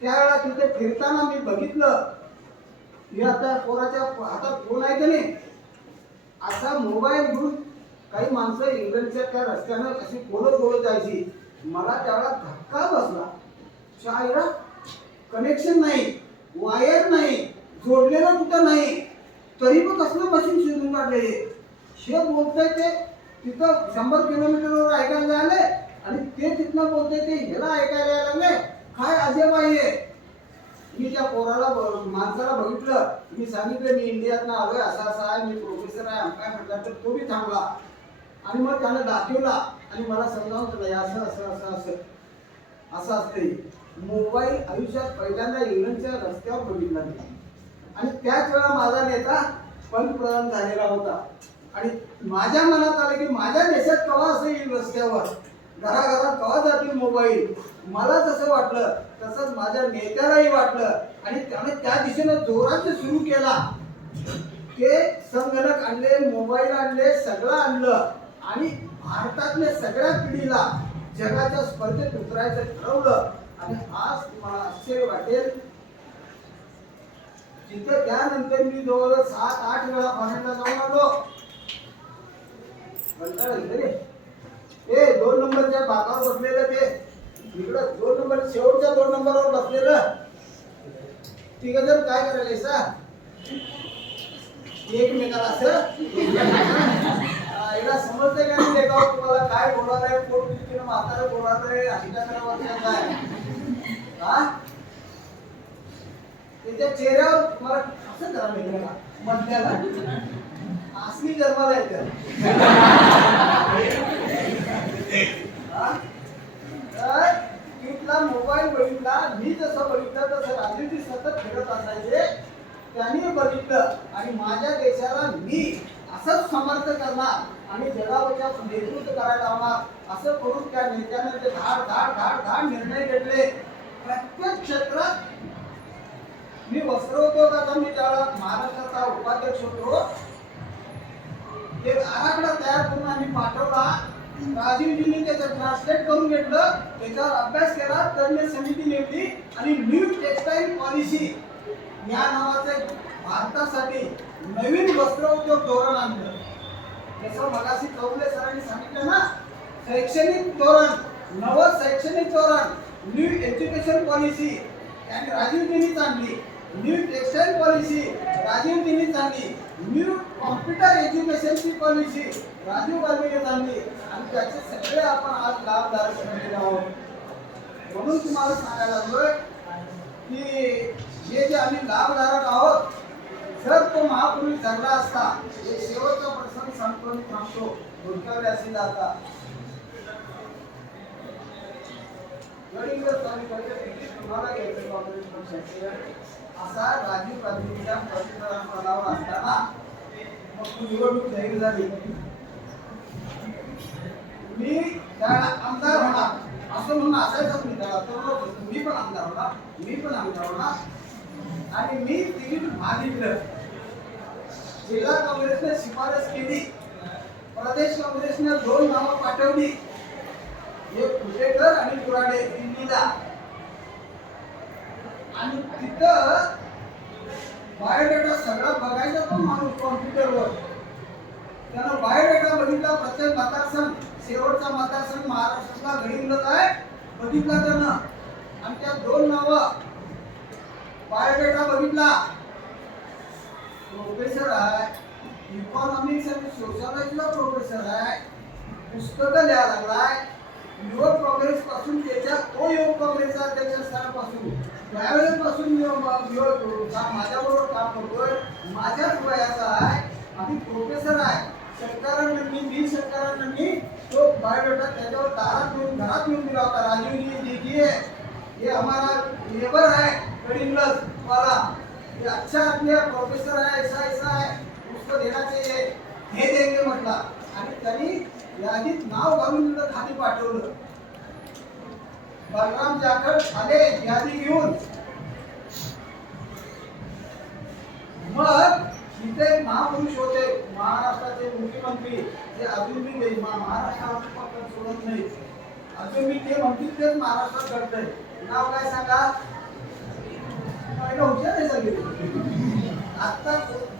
त्यावेळा तिथे फिरताना मी बघितलं की आता पोराच्या हातात फोन आहे की नाही, असा मोबाईल घेऊन काही माणसं इंग्लंडच्या त्या रस्त्यानं अशी बोलत जायची. मला त्यावेळा धक्का बसला. शाळेला कनेक्शन नाही, वायर नाही, जोडलेलं कुठं नाही, तरी पण कसलं मशीन शोधून काढले. हे बोलतंय ते तिथं 100 किलोमीटरवर ऐकायला आले आणि ते तिथनं बोलतंय ते ह्याला ऐकायला लागले. काय अजब आहे. मी त्या पोराला माणसाला बघितलं, मी सांगितलं मी इंडियातनं आलोय, असं असं आहे, मी प्रोफेसर आहे, काय म्हटलं तर तो बी थांबला आणि मग त्यानं दाखवला आणि मला समजावून दिलं असं असं असं असं असं असते. मोबाईल आयुष्यात पहिल्यांदा इंग्लंडच्या रस्त्यावर बघितला आणि त्याच वेळा माझा नेता पंतप्रधान झालेला होता आणि माझ्या मनात आलं की माझ्या देशात केव्हा असं येईल रस्त्यावर, घराघरात केव्हा जातील मोबाईल. मला जसं वाटलं तसंच माझ्या नेत्यालाही वाटलं आणि त्याने त्या दिशेनं जोरात सुरू केला. ते संगणक आणले, मोबाईल आणले, सगळं आणलं आणि भारतातल्या सगळ्या पिढीला जगाच्या स्पर्धेत उतरायचं ठरवलं. आणि आज तुम्हाला आश्चर्य वाटेल, तिथे त्यानंतर मी जवळ 7-8 वेळा फॉरेनला जाऊन आलो. ए 2 नंबरच्या बाकावर बसलेलं ते इकडं 2 नंबर शेवटच्या 2 नंबरवर बसलेलं तिघ जण काय करायला सा एकमेकाला असं एकदा समजतंय का नाही देखाव तुम्हाला काय बोलणार आहे, कोण दृष्टीनं म्हातारं बोलणार आहे, अधिकाराला वाटलं काय हा. त्याच्या चेहऱ्यावर मला असं करा मधल्याला असली जन्माला येतं. हा? तर तिथला मोबाईल बघितला, मी जसं बघितलं तसं राजूजी सतत फिरत असायचे. त्यांनी बघितलं आणि माझ्या देशाला मी असंच समर्थ करणार आणि जगावरच्या नेतृत्व करायला लावणार असं करून त्या नेत्याने ते धाड धाड धाड धाड निर्णय घेतले. प्रत्येक क्षेत्रात मी वस्त्रोद्योगाचा मी त्यावेळेला महाराष्ट्राचा उपाध्यक्ष होतो. एक आराखडा तयार करून आम्ही पाठवला. राजीवजींनी त्याचं ट्रान्सलेट करून घेतलं, त्याच्यावर अभ्यास केला, तज्ञ समिती नेमली आणि न्यू टेक्सटाईल पॉलिसी या नावाचे भारतासाठी नवीन वस्त्रोद्योग धोरण आणलं. जसं मगाशी चौगले सरांनी सांगितलं ना, शैक्षणिक धोरण, नवं शैक्षणिक धोरण, न्यू एज्युकेशन पॉलिसी आणि राजीवजींनीच आणली. न्यू टेक्सटाईल पॉलिसी राजीवजींनीच आणली. न्यू कॉम्प्युटर एज्युकेशनची पॉलिसी राजीव गांधींनीच आणली आणि त्याचे सगळे आपण आज लाभधारक बनलेले आहोत. म्हणून तुम्हाला सांगायला लागलोय की हे जे आम्ही लाभधारक आहोत, जर तो महापुरुष जगला असता, एक शेवटचा प्रसंग सांगतो आणि थांबतो. भूतकाळी असेल आता तुम्हाला घ्यायचं काँग्रेस पक्षाचे असा राजीव गांधींच्या पंतप्रधानपदावर असताना मग निवडणूक जाहीर झाली. मी त्याला आमदार होणार असं म्हणून असायचंच मी त्याला, तर मी पण आमदार होणार, मी पण आमदार होणार आणि मी तिकीट मागितलं. जिल्हा काँग्रेसने शिफारस केली, प्रदेश काँग्रेसने 2 नावं पाठवली, एक कुटेकर आणि कुराडे दिल्लीला. आणि तिथं बायोडेटा सगळा बघायचा पण माणूस कॉम्प्युटरवर. त्यानं बायोडेटा बघितला, प्रत्येक मतदारसंघ, शेवटचा मतदारसंघ महाराष्ट्रातला गडिंग्लज आहे, बघितला त्यानं आणि त्या 2 नावं बायोडेटा बघितला. प्रोफेसर आहे, इकॉनॉमिक्स आणि सोशलॉजीला प्रोफेसर आहे, पुस्तकं लिहायला लागलाय. युवक काँग्रेस पासून त्याच्या तो युवक काँग्रेसच्या अध्यक्षस्थानापासून त्यावेळेपासून माझ्याबरोबर काम करतोय. माझ्याच वयाचा आहे आणि प्रोफेसर आहे. सरकारांनी मी सरकारांनी तो बायोडेटा त्याच्यावर दारात घेऊन घरात घेऊन दिला होता. राजीवजी देखिए ये हमारा लेबर है गडिंग्लज वाला, ये अच्छा आदमी है, प्रोफेसर है, ऐसा ऐसा है, उसको देना चाहिए, हे देंगे म्हटला. आणि त्यांनी यादीत नाव घालून तिथं खाली पाठवलं. बलराम जाखड आले यादी घेऊन. मग इथे महापुरुष होते महाराष्ट्राचे मुख्यमंत्री, जे अजून मी महाराष्ट्रात सोडत नाही, अजून मी ते म्हणतील तेच महाराष्ट्रात घडतंय. नाव काय सांगा? हुशार आहे सगळे. आता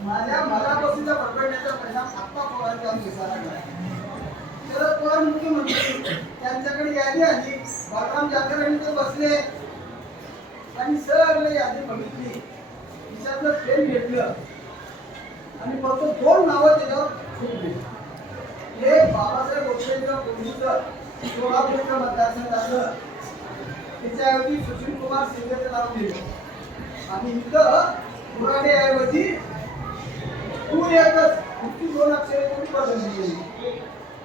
मलापासूनच्या पकडण्याचा परिणाम आत्ता पवारांच्या दिसायला लागला. शरद पवार मुख्यमंत्री, त्यांच्याकडे यादी आली, बलराम जाखड आणि ते बसले आणि सगळं यादी बघितली, तिच्यातलं पेन घेतलं आणि फक्त 2 नावं त्याच्यावर ठेवली. हे बाबासाहेब गोखलेंच्या पूर्वीचं सोलापूरचं मतदारसंघाचं, त्याच्याऐवजी सुशील कुमार शिंदेचं नाव दिलं आणि इथं कुराडे ऐवजी तू एकच 2 अक्षरे तुम्ही बदलली.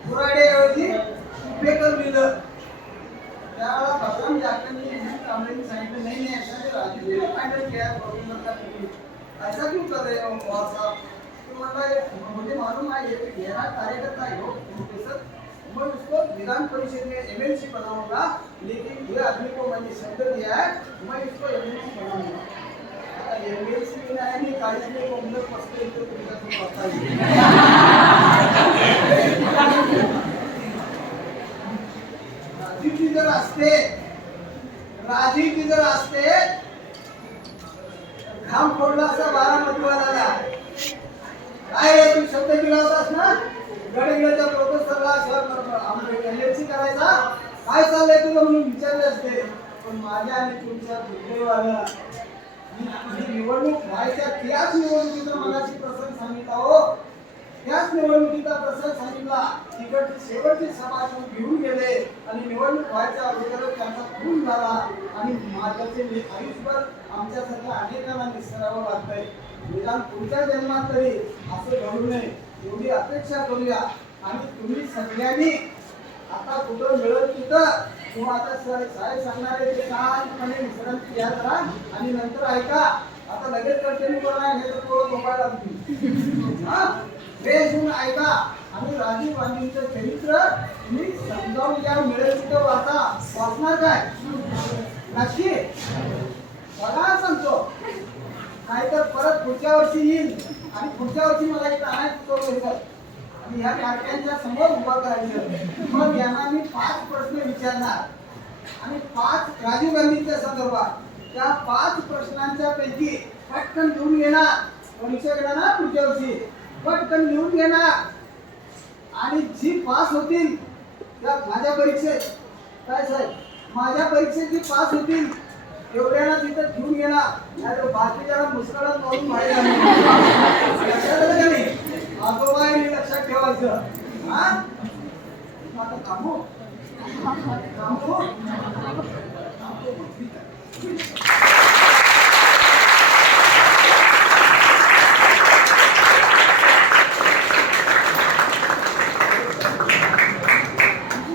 कुराडे ऐवजी कुपेकर लिहिलं. त्यावेळेला बलराम जाखडांनी कांबळेंनी सांगितलं नाही नाही ऐसा राजू फाइनल किया है प्रोफेसर का टिकट, ऐसा क्यों कर रहे हो पवार साहब? तो मतलब मुझे मालूम है ये गहरा कार्यकर्ता है वो प्रोफेसर, मैं उसको विधान परिषद में एमएलसी बनाऊंगा, लेकिन ये आदमी को मैंने शब्द दिया है मैं इसको एमएलसी बनाऊंगा. एमएलसी बिना है नहीं काहीच नाही, कोणतं पस्ते इथं तुमच्यासमोर आता राजीवजी जर असते घाम फोडला असता बारामतीवाल्याला. काय रे तू शब्द दिला होतास ना गडिंग्लजच्या प्रोफेसरला एमएलसी करायचा, काय चाललंय तुला म्हणून विचारले असते. पण माझ्या आणि तुमच्या दुर्दैवानं ही निवडणूक व्हायच्या त्याच निवडणुकीचा मगाशी प्रसंग सांगितला हो, त्याच निवडणुकीचा प्रसंग सांगितला. तिकडची शेवटची सभा घेऊन गेले आणि निवडणूक व्हायच्या अगोदर त्यांचा खून झाला आणि माझ्याचे आयुष्यभर आमच्यासारख्या अनेकांना निसरावं लागतंय. निदान पुढच्या जन्मात तरी असं घडू नये एवढी अपेक्षा करूया. आणि तुम्ही सगळ्यांनी आता कुठं मिळेल तिथं किंवा आता साहेब सांगणारे ते शांतपणे विश्रांती घ्या जरा आणि नंतर ऐका. आता लगेच कंटिन्यू करणार नाही तर थोडं झोपायला लागतील. हा फ्रेश होऊन ऐका. आणि राजीव गांधींचं चरित्र तुम्ही समजावून घ्या. मिळेल तिथं वाचा. वाचणार काय नक्की बघा सांगतो. नाहीतर परत पुढच्या वर्षी येईल आणि पुढच्या वर्षी मला इथं आणायचं आणि ह्या नाटकांच्या समोर उभा करायचं. मग यांना मी 5 प्रश्न विचारणार आणि 5 राजीव गांधींच्या संदर्भात. त्या 5 प्रश्नांच्या पैकी पटकन लिहून घेणार. परीक्षा घेणार ना पुढच्या वर्षी पटकन लिहून घेणार आणि जी पास होतील त्या माझ्या परीक्षेत काय साहेब माझ्या परीक्षेत जी पास होतील एवढ्याला तिथं ठेवून घेणार. नाहीतर बाकीच्याला मुस्कळात मारून बाहेर आजोबाईने लक्षात ठेवायचं. हा आता थांबू थांबू